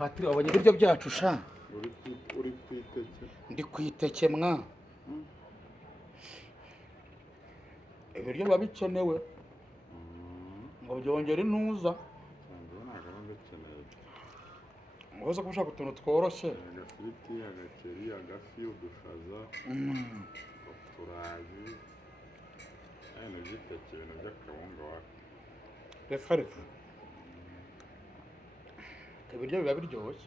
Patiri wabonye ibiryo byacu sha uri kwiteke ndi kwiteke mwa ibiryo biba bikenewe ngo byongere intuza muhoze ko ushaka utuntu tworoshye agafiriti agakeri agafi udushaza uturayi ayana byiteke ibintu by'akawunga waka reka reka ibiryo biba biryoshye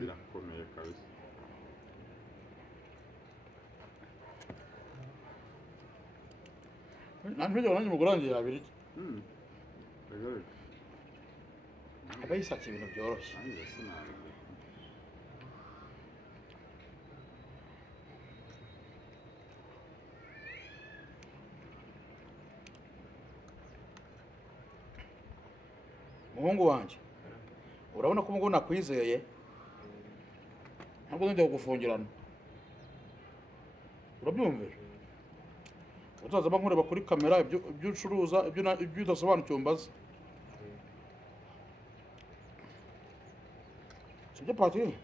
birakomeye kabisa nanjye nanjye umugore wanjye yabirya reka reka aba yishakiye ibintu byoroshye nanjye sinabirya umuhungu wanjye urabona ko umugore nakwizeye ntabwo nzajya kugufungirana urabyumvira uzaza nkureba kuri kamera ibyo ucuruza ibyo udasobanukiwe umbaza sibyo Patiri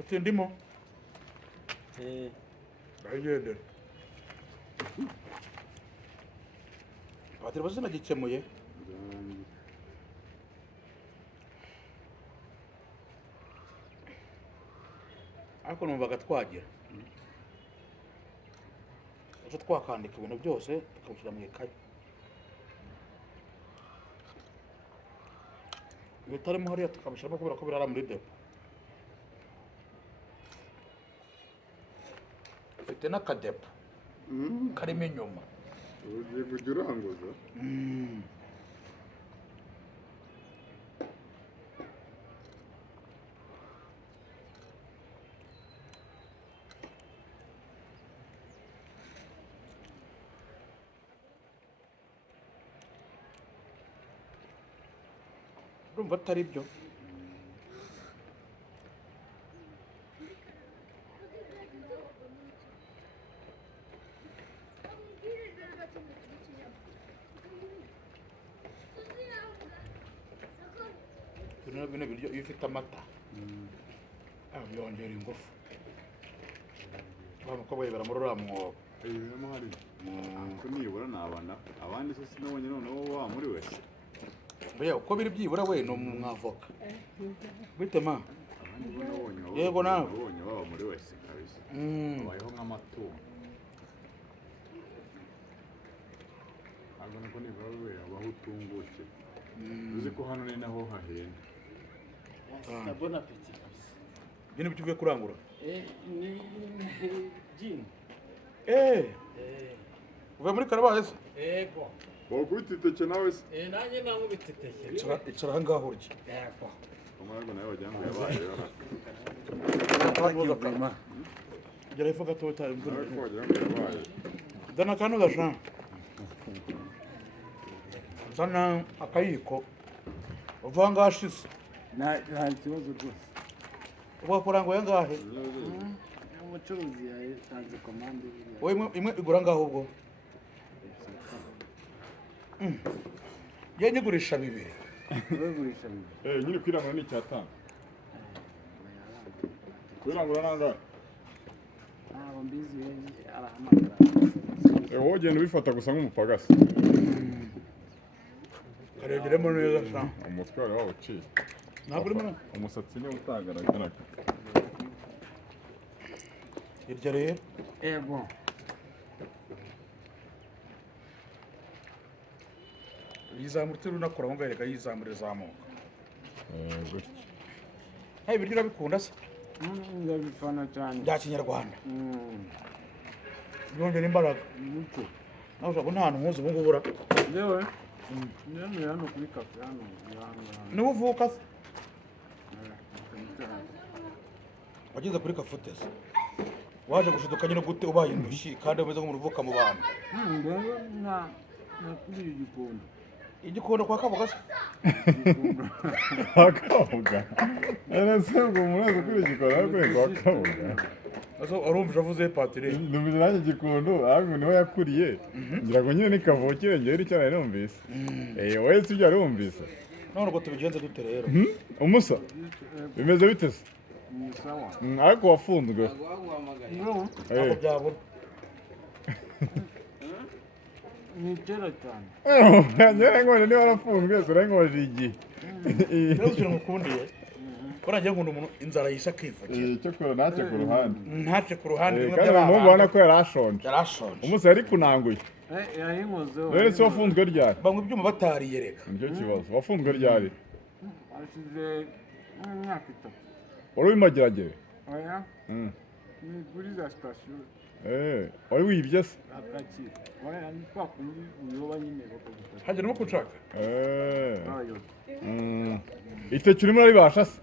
ati ndimo ndayigendera Patiri bose nagikemuye ariko numvaga twagira ejo twakandika ibintu byose tukabishyira mu ikayi ibitarimo hariya tukabishyiramo kubera ko birara muri depo ufite n'akadepo karimo inyuma ugiye kujya uranguza urumva atari byo bino biryo iyo ufite amata byongera ingufu wa mukobwa yibera muri uriya mwobo birimo hari ko nibura nabana abandi se sinabonye noneho wa muri wese Oya uko biri byibura we no mwavoka bite ma abandi bo nabonye yego nawe nabonye baba muri wese kabisa babayeho nk'amatungo ntabwo nako nibura we abaho utunguke uzi ko hano ni naho hahenda ndabona apeti kabisa ibintu byuvuye kurangura ni jini uvuye muri Karabaye yego wakubita iteke nawe se nanjye nankubita iteke icara aha ngaho urya yego amahirwe nawe wagira ngo yabaye gera ifu gato utari nawe ko wagira ngo yabaye dana kano gasha zana akayiko uvanga ashize nta kibazo rwose ugakora ngo yangahe umucuruzi yatanze komande wowe imwe igura ngaho ubwo ye nyigurisha bibiri bagurisha nyiri kwirangura ni icyatanu kwirangura nangahe ntabwo mbizi arahamagara wowe ugenda ubifata gusa nk'umupagasi karegeremo neza sha umutwe wawe wawuciye ntabwo urimo umusatsi niwo utagaragaraga hirya rero yego yizamura utari unakora aho ngaho reka yizamura izamuka gutya ibiryo urabikunda se ndabifana cyane bya kinyarwanda byongera imbaraga muto nawe ushobora nta hantu nkuzi ubu ngubu ura yewe ni hano kuri kafe hano niwe uvuka se wageze kuri kafute se waje gushiduka nyine gute ubaye indushyi kandi umeze nk'umuntu uvuka mu bantu ndabona nakuriye igikondo igikondo kwa kabuga se Wakavuga. Ese ubwo umuntu kuri igikondo ariko wakavuga. aso arumva avuze patire Ndumvise nanjye igikondo ahubwo niho yakuriye. Ngira ngo nyine ni kavukire ngeri cyane numvise. Wowe si byo arumvise. none ngo tubigenze dute rero Umusa bimeze bite se? Ni sawa. Ariko wafunzwe. No, ako byabura ni kera cyane. Nyine ngo niba warafunzwe urangoje igihe. rero kintu mukundiye korangiye ngo umuntu inzara yisha kwivugira Cyo kora ntacyo ku ruhande. ntace ku ruhande bimwe Kandi umuntu ubona ko yarashonje. yarashonje Umusa yari kunanguye. Yayinkozeho. Rero se wafunzwe ryari? bamwe ibyuma batariye reka Nicyo kibazo. Wafunzwe ryari? Hashize imyaka 3. Wari wimageragere? Oya, ni kuri za sitasiyo wari wibye se? akaki. Oya, ni kwa kundi uyoba nyine bakagufata. hagera no kucaka Ayo. Iteke urimo uraribasha se?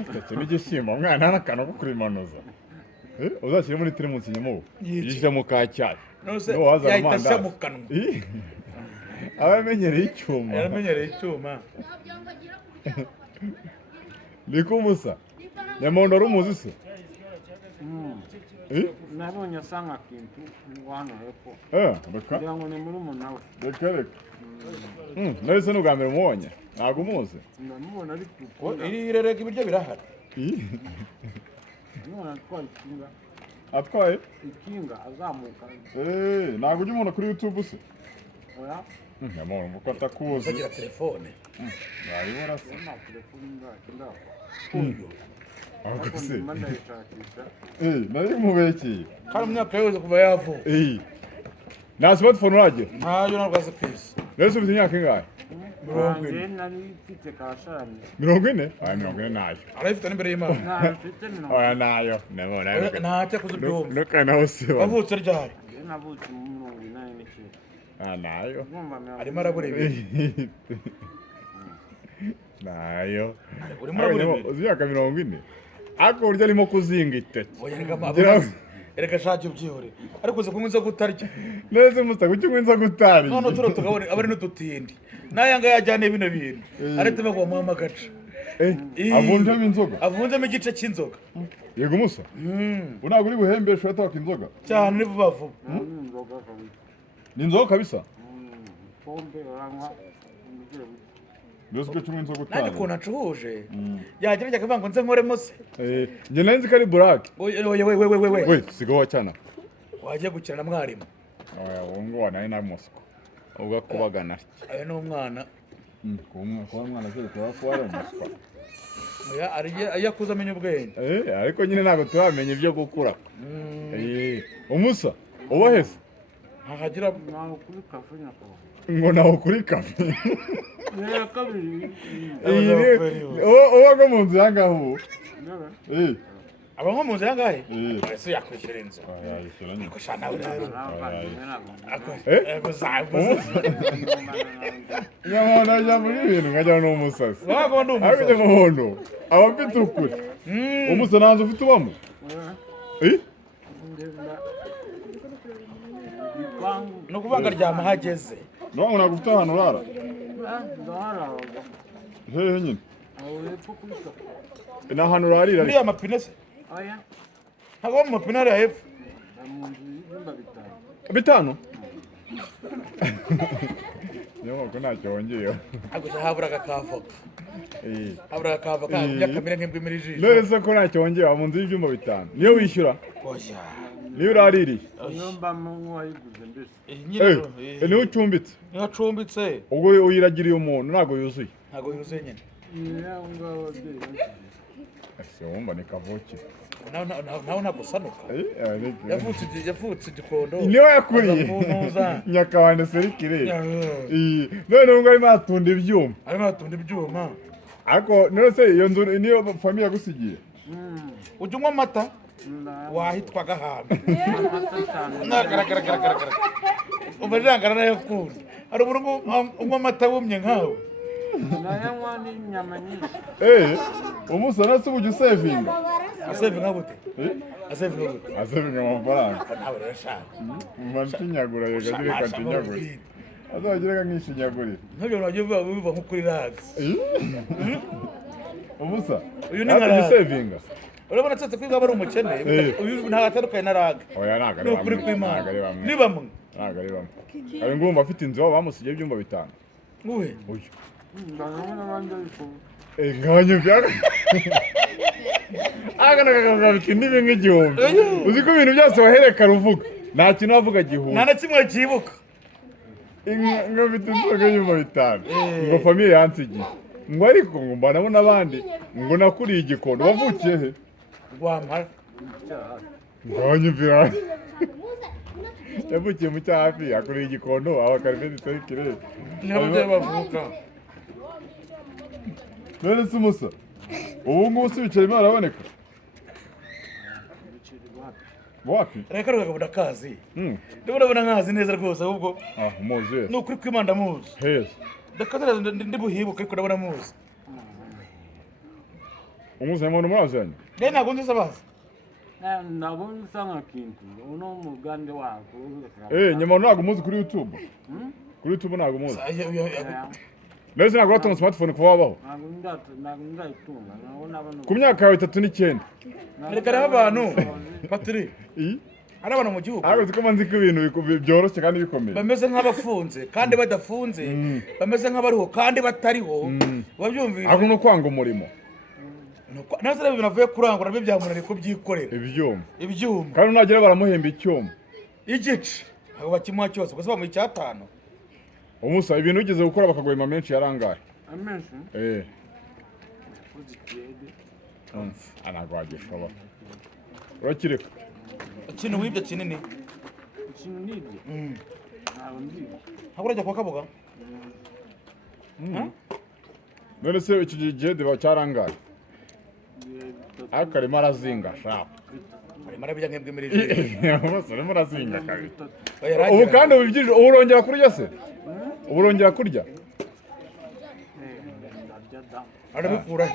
Iteke n'igishyimbo mwana n'akantu ko kurimanuza. Uzashyire muri teremusi nyamubu. Yishyire mu kacyayi. nose No, wazana yahita amandazi. asya mu kanwa Aba amenyereye icyuma. yaramenyereye icyuma Niko umusa. Nyamondo ari umuzi se? Nabonye asanga kintu ngo hano hepfo. Reka. Ngira ngo ni muri umuntu we. Reka. Nahise n'ubwa mbere umubonye. Ntabwo umuzi. Ndamubona ari ko kuko. iri rerega ibiryo birahari None atwaye ikinga. Atwaye? Ikinga azamuka. Ntabwo ujya umuntu kuri YouTube se? Oya. Nyamondo muko atakuzi. uzagira telefone Wayibora se? Nta telefone ndakunda. uyu Ahubwo se. Ndimanda yishakisha. Nari mubekeye. kandi mu myaka yose kuva yavuka Nta smartphone uragira? ntayo ntabwo azi ku isi Rero ufite imyaka ingahe? Wanjye nari mfite kasharamye. 40? 40 nayo. arayifite n'imbere y'Imana Nta mfite mirongo. Oya nayo. Nabona. ntacyo akuze ibyumva Nukana hose. wavutse ryari Njye navutse mu 89. Nayo. arimo arabura ibintu Nayo. urimo urabura ibintu Uzi imyaka 40? Ariko urya arimo kuzinga iteke. oya reka amazi reka shake ubyihore ariko uzi kunywa inzoga utarya Neze musta kuki ngwenza gutari. none turo tugabone abari n'udutindi nayanga yajyane bino bintu ariko baguha amagaca Avunjemo inzoga. avunjemo igice cy'inzoga Yego musa. Unago uri buhembesha wataka inzoga. cyane ni vuba vuba Ni inzoga kabisa. Pombe oranywa umugire buke. Mbese uko cyumwe inzoga nanjye utari. ukuntu acuhuje yagira njya kuvuga ngo nze nkoremo se Njye nari nzi ko ari black. we We sigo wacana. wagiye gukina na mwarimu Oya wongo nari na Moscow. Ubwo kubagana. ayo ni umwana Kuba mwana cyo kuba ari Moscow. iyo akuze amenya ubwenge Ariko nyine ntabwo turamenya ibyo gukura. Umusa ubahese ntahagira Ntaho kuri kafe nyakaba. ngo naho kuri kafe. Ya kabiri. Uba mu nzu yangaho ubu. aba nko mu nzu yangahe Eh. ese yakwishyura inzu Yishyura nyine. ariko sha nawe rero Nyamuntu ajya muri ibintu nkajya n'umusazi. waba ndi Ariko umusazi nyamuntu aba afite ukuri. Umusa ntanze ufite ubamo? ni ukuvuga ngo aryama ahageze Ntabwo ntabwo ufite ahantu urara. Hehe nyine. Ni ahantu urarira. uriya mapine se ntabwo mu mapine hariya hepfo Bitanu? Niyo mpamvu ntacyo wongeyeho. ntabwo haburaga akavoka haburaga akavoka y'akamere nk'imbwa ijisho None se ko ntacyo wongeyeho mu nzu y'ibyumba bitanu. Niyo wishyura? oya Niyo uraririye? Niyo ucumbitse? niho acumbitse Ubwo uyiragiriye umuntu ntabwo yuzuye. ntabwo yuzuye nyine Ese wumva ni kavukire. nawe ntabwo usanuka yavutse igikondo niwe yakuriye nyakabande serikire none ngo arimo atunda ibyuma arimo atunda ibyuma ariko none se iyo nzu niyo famiye yagusigiye ujya unywa amata wahitwa gahamba umva jangana nayo kundi hari umuntu unywa amata wumye nkawe nayanywa n'inyama nyinshi umusa nase uburyo usevinga asevinga gute asevinga gute asevinga amafaranga nawe rero shaka mba ntinyagura yega direka ntinyagura azagira nk'ishinyagurira nk'ibyo nabyo biva nko kuri rags ubusa uyu ni nka ati rag sevinga urabona tsetse kwiga bari umukene uyu nta atandukanye na rag oya ntago ari ni ukuri kw'Imana ni bamwe ntago ari bamwe ari ngumva afite inzu aho bamusigiye ibyumba 5 uwe uyu ndabona n'abandi ariko ngabanye byaka agana bikindi bimwe igihumbi uzi ko ibintu byose waherekana uvuga nta kintu wavuga gihumbi nta na kimwe cyibuka ngo mfite inzoga yumva 5 ngo famiye yansigiye ngo ariko ngo mbanamo n'abandi ngo nakuriye igikondo wavukiye he rwampara ngabanyumvira yavukiye mu cyahafi akuriye igikondo aba karibedi sekire niho byo bavuka none se umusa ubu ngubu si bicaye imana araboneka wapi reka rugabura kazi ndabona nkazi neza rwose ahubwo umuzi ni ukuri kw'Imana ndamuzi heza ndakazira ndi buhibuke ariko ndabona muzi umuzi muntu murazanye ntabwo nzi abazi ndabona usa nka kintu uno mugande wako nyuma ntabwo umuzi kuri YouTube kuri YouTube ntabwo umuzi neza ntabwo uratunga smartphone kuva wabaho ntabwo ndayitunga ku myaka yawe 39 reka rero abantu patiri ari abantu mu gihugu ariko ko manzi ko ibintu byoroshye kandi bikomeye bameze nk'abafunze kandi badafunze bameze nk'abariho kandi batariho babyumvise ahubwo no kwanga umurimo nazo rero binavuye kurangura nabyo byamunaniye kubyikorera ibyuma kandi nagira baramuhemba icyuma igice abo bakimuha cyose gusa bamuha 5 umusa ibintu ugeze gukora bakaguhema menshi yarangaye amenshi ntabwo wagishobora urakireka ikintu wibye kinini ikintu nibyo ntabwo nziba ntabwo urajya kwa kabuga none se iki gihe cyarangaye ariko arimo arazinga shaka arimo arabijya nk'embwe muri ejo arimo arazinga kabisa ubu kandi ubibyije ubu urongera kurya se ubu urongera kurya arabikura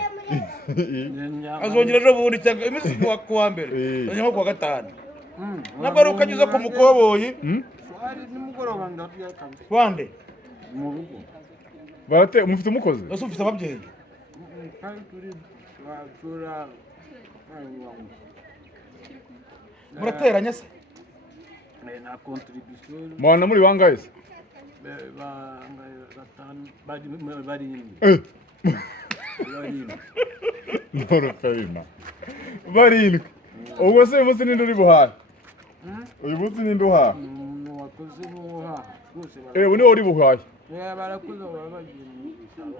azongera ejo bundi cyangwa iminsi kuwa mbere nko kuwa 5 nabwo ari ukanyuza ku mukoboyi nimugoroba ndarya kabisa wande mu rugo barate umufite umukozi ese ufite ababyeyi kandi turi batura murateranya se na contribution mwana muri wangaye se barindwi ubwo se uyu munsi ninde uri buhahe uyu munsi ninde uhaha wakoze n'uhaha rwose ubu niwe uri buhahe barakoze baba bagiye mu bitaro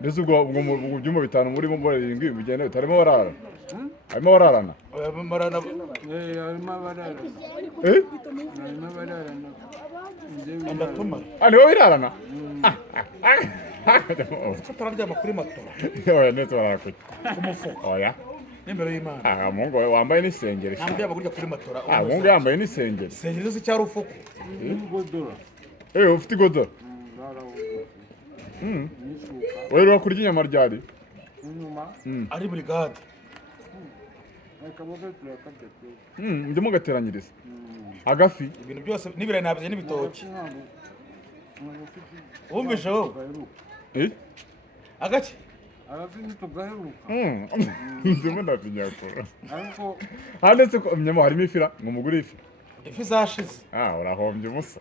ndetse ubwo mu byumba 5 murimo barindwi bigenda bitarimo barara harimo bararana harimo bararana harimo bararana ndatuma niwe wirarana turaryama kuri matora oya ndetse barakuye ku mufuka oya n'imbere y'Imana mungu wambaye n'isengeri ntabwo yaba kurya kuri matora mungu yambaye n'isengeri isengeri zose cyari ufuku godora ufite igodora wewe urakurya inyama ryari ari brigade ndimo gateranyiriza agafi ibintu byose n'ibirayi nabyo n'ibitoki wumvishe wowe agake ndimo ndapinyakura handetse ko nyama harimo ifira ngo mugure ifi zashize urahombye umusa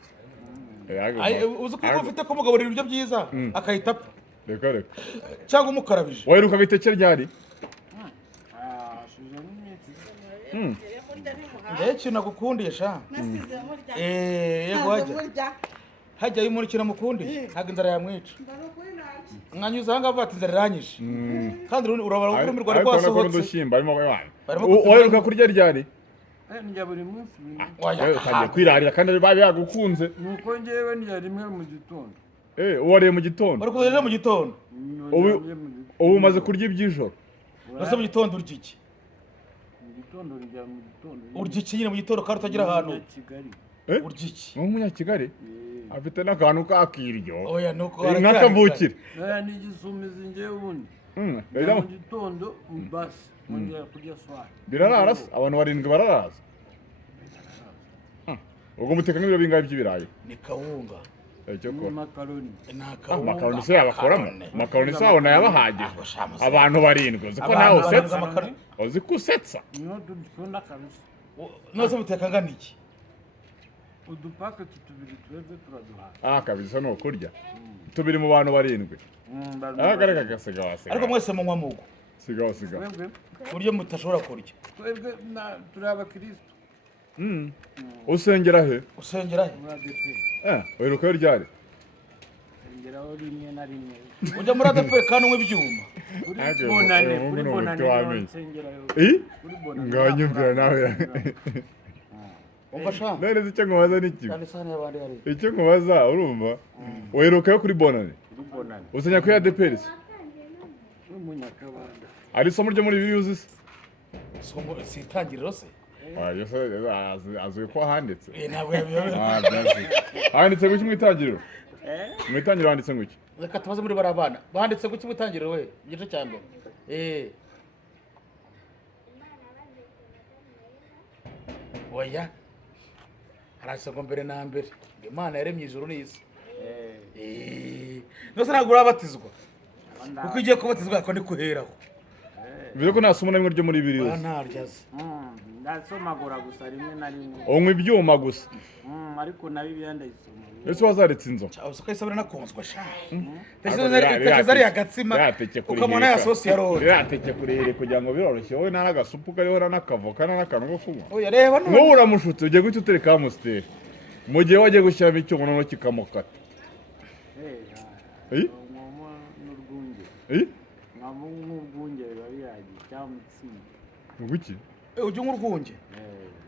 uzi ko ufite kumugaburira ibiryo byiza akahita apfa reka cyangwa umukarabije waheruka agatekera ryari ndetse ikintu nagukundiye sha yego hajya y'umurikira mukundiye ntabwo inzara yamwica mwanyuze ahangaha avuga ati inzara iranyishe kandi urabara ko ururimi rwari rwasohotse waheruka kurya ryari njya buri munsi utangiye kwirarira kandi bari yagukunze nuko ngewe ndya rimwe mu gitondo uwariye mu gitondo bari kuzana mu gitondo ubu umaze kurya iby'ijoro ese mu gitondo urya iki mu gitondo ndya mu gitondo urya iki nyine mu gitondo kandi utagira ahantu urya iki nk'umunyakigali afite n'akantu k'akiryo oya nuko nk'akavukire ni igisumizi ngewe ubundi mu gitondo basi mwongera kurya swari birarara se abantu 7 bararaza ubwo muteka nk'ibiro bingahe by'ibirayi ni kawunga icyo ko makaroni makaroni se yabakoramo makaroni se abona yabahagije abantu barindwi uzi ko nawe usetsa uzi ko usetsa niyo dukunda kabisa nose muteka ngana iki udupaketi tubiri twebwe turaduhaha kabisa ni ukurya tubiri mu bantu barindwi agaragaga gasiga wasiga ariko mwese munywa mugo siga buryo mutashobora kurya twebwe turi abakristo usengera he muri ADP wirukayo ryari usengeraho rimwe na rimwe ujya muri ADP kandi unywa ibyuma kuri bonane nsengerayo nganyumvira nawe umva sha none icyo nkubaza n'iki icyo nkubaza urumva wirukayo kuri bonane usenya kuri ADP umunyakabanda ari isomo ryo muri bibiliya uzi se somo sitangiriro se azuye ko handitse ntabwo yabiyobewe handitse guki mu itangiriro mu itangiriro handitse guki reka tubaze muri barabana banditse guki mu itangiriro we igice cya mbere oya harasa ngo mbere na mbere Imana yaremye ijuru n'isi nose ntabwo urabatizwa kuko igiye kubatizwa ako ni kuheraho bivuze ko nta somo na rimwe ryo muri bibiliya uzi ntaryaze ndasomagura gusa rimwe na rimwe unywa ibyuma gusa ariko na bibiliya ndayisoma ese wazaretse inzo uzi ko isabira nakunzwe sha tekereza ari agatsima ukamona ya sosi ya rose yateke kurere kugira ngo biroroshye wowe nta n'agasupu kariho n'akavoka n'akantu ko kunywa oya reba wowe uramushutse ugiye guhita utereka amusiteri mu gihe wagiye gushyiramo icyuma noneho kikamukata n'urwunge biba biragiye cyangwa mitsingi nguki ujya unywa urwunge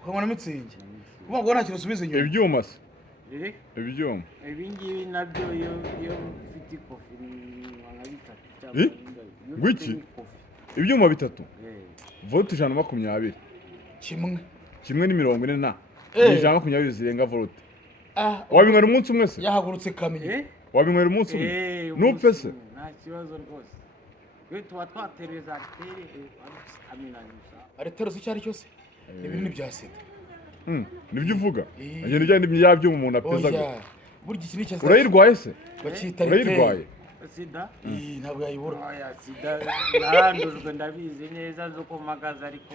ukanywa na mitsingi kuvuga ngo nta kintu usubiza inyuma ibyuma se ibyuma ibi ngibi nabyo iyo ufite ikofi nka bitatu cyangwa nguki ibyuma bitatu vote 120 kimwe ni 40 na 120 zirenga vote wabinywera umunsi umwe se yahagurutse kamye wabinywera umunsi umwe nupfe se nta kibazo rwose tuba twatereza aretero se cyari cyose ibintu bya sida nibyo uvuga agenda ujyana ibyabyuma umuntu apezaga burya iki nicyo urayirwaye se bakita urayirwaye sida ntabwo yayibura sida narandujwe ndabizi neza zo kumagaza ariko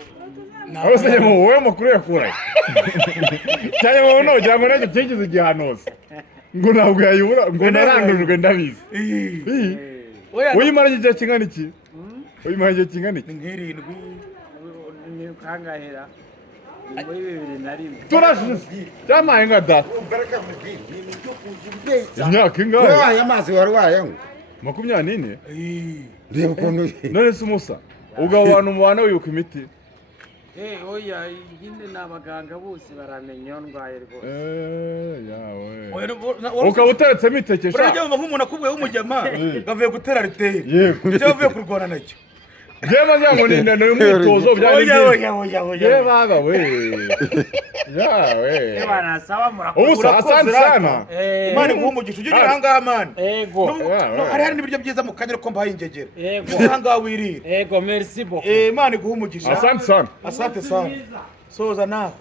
aho se mu wowe makuru yakuraye cyane wowe no cyangwa nacyo cyekize igihanuzi ngo ntabwo yayibura ngo narandujwe ndabizi uyimaranye igihe kingana iki uyimaranye igihe kingana iki nk'irindwi ni kangahera muri 2001 turashize cyamaye nka data imyaka ingahe waye amazi wari wayanywa 24 reba ukuntu none se umusa ubwo abantu mubana wibuka imiti oya nyine n'abaganga bose baramenya ndwaye rwose yawe ukaba uteretsemo iteke sha urajya nk'umuntu akubwiye w'umujyama bavuye gutera riteri ibyo bavuye kurwana nacyo Jema zangu ni ndio mwitozo byari oya baba we we bana sawa murakora ubusa asante sana Imana nkumugisha ujye hanga man ego hari n'ibiryo byiza mu kanyero ko mbaye ingegera ego hanga wirira ego merci beaucoup Imana nkumugisha asante sana asante sana soza nawe